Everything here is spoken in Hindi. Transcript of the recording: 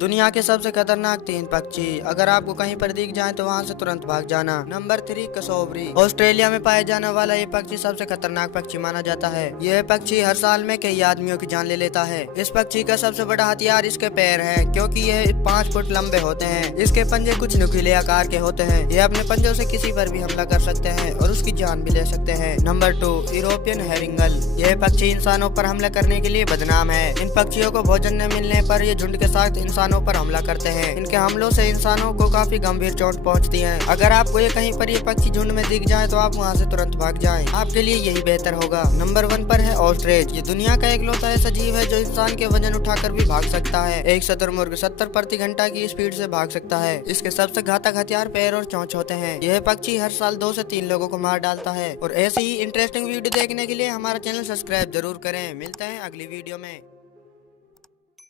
दुनिया के सबसे खतरनाक 3 पक्षी, अगर आपको कहीं पर दिख जाए तो वहाँ से तुरंत भाग जाना। नंबर 3, कसौबरी। ऑस्ट्रेलिया में पाए जाने वाला ये पक्षी सबसे खतरनाक पक्षी माना जाता है। यह पक्षी हर साल में कई आदमियों की जान ले लेता है। इस पक्षी का सबसे बड़ा हथियार इसके पैर है, क्योंकि यह 5 फुट लंबे होते हैं। इसके पंजे कुछ नुकीले आकार के होते हैं। ये अपने पंजों से किसी पर भी हमला कर सकते हैं और उसकी जान भी ले सकते हैं। Number 2, European हेरिंगल। यह पक्षी इंसानों पर हमला करने के लिए बदनाम है। इन पक्षियों को भोजन न मिलने पर ये झुंड के साथ इंसानों पर हमला करते हैं। इनके हमलों से इंसानों को काफी गंभीर चोट पहुंचती है। अगर आपको ये कहीं पर ये पक्षी झुंड में दिख जाए तो आप वहां से तुरंत भाग जाएं। आपके लिए यही बेहतर होगा। नंबर 1 पर है ऑस्ट्रिच। ये दुनिया का इकलौता ऐसा जीव है जो इंसान के वजन उठाकर भी भाग सकता है। एक शुतुरमुर्ग 70 प्रति घंटा की स्पीड से भाग सकता है। इसके सबसे घातक हथियार पैर और चोंच होते हैं। यह पक्षी हर साल 2 से 3 लोगों को मार डालता है। और ऐसी ही इंटरेस्टिंग वीडियो देखने के लिए हमारा चैनल सब्सक्राइब जरूर करें। मिलते हैं अगली वीडियो में।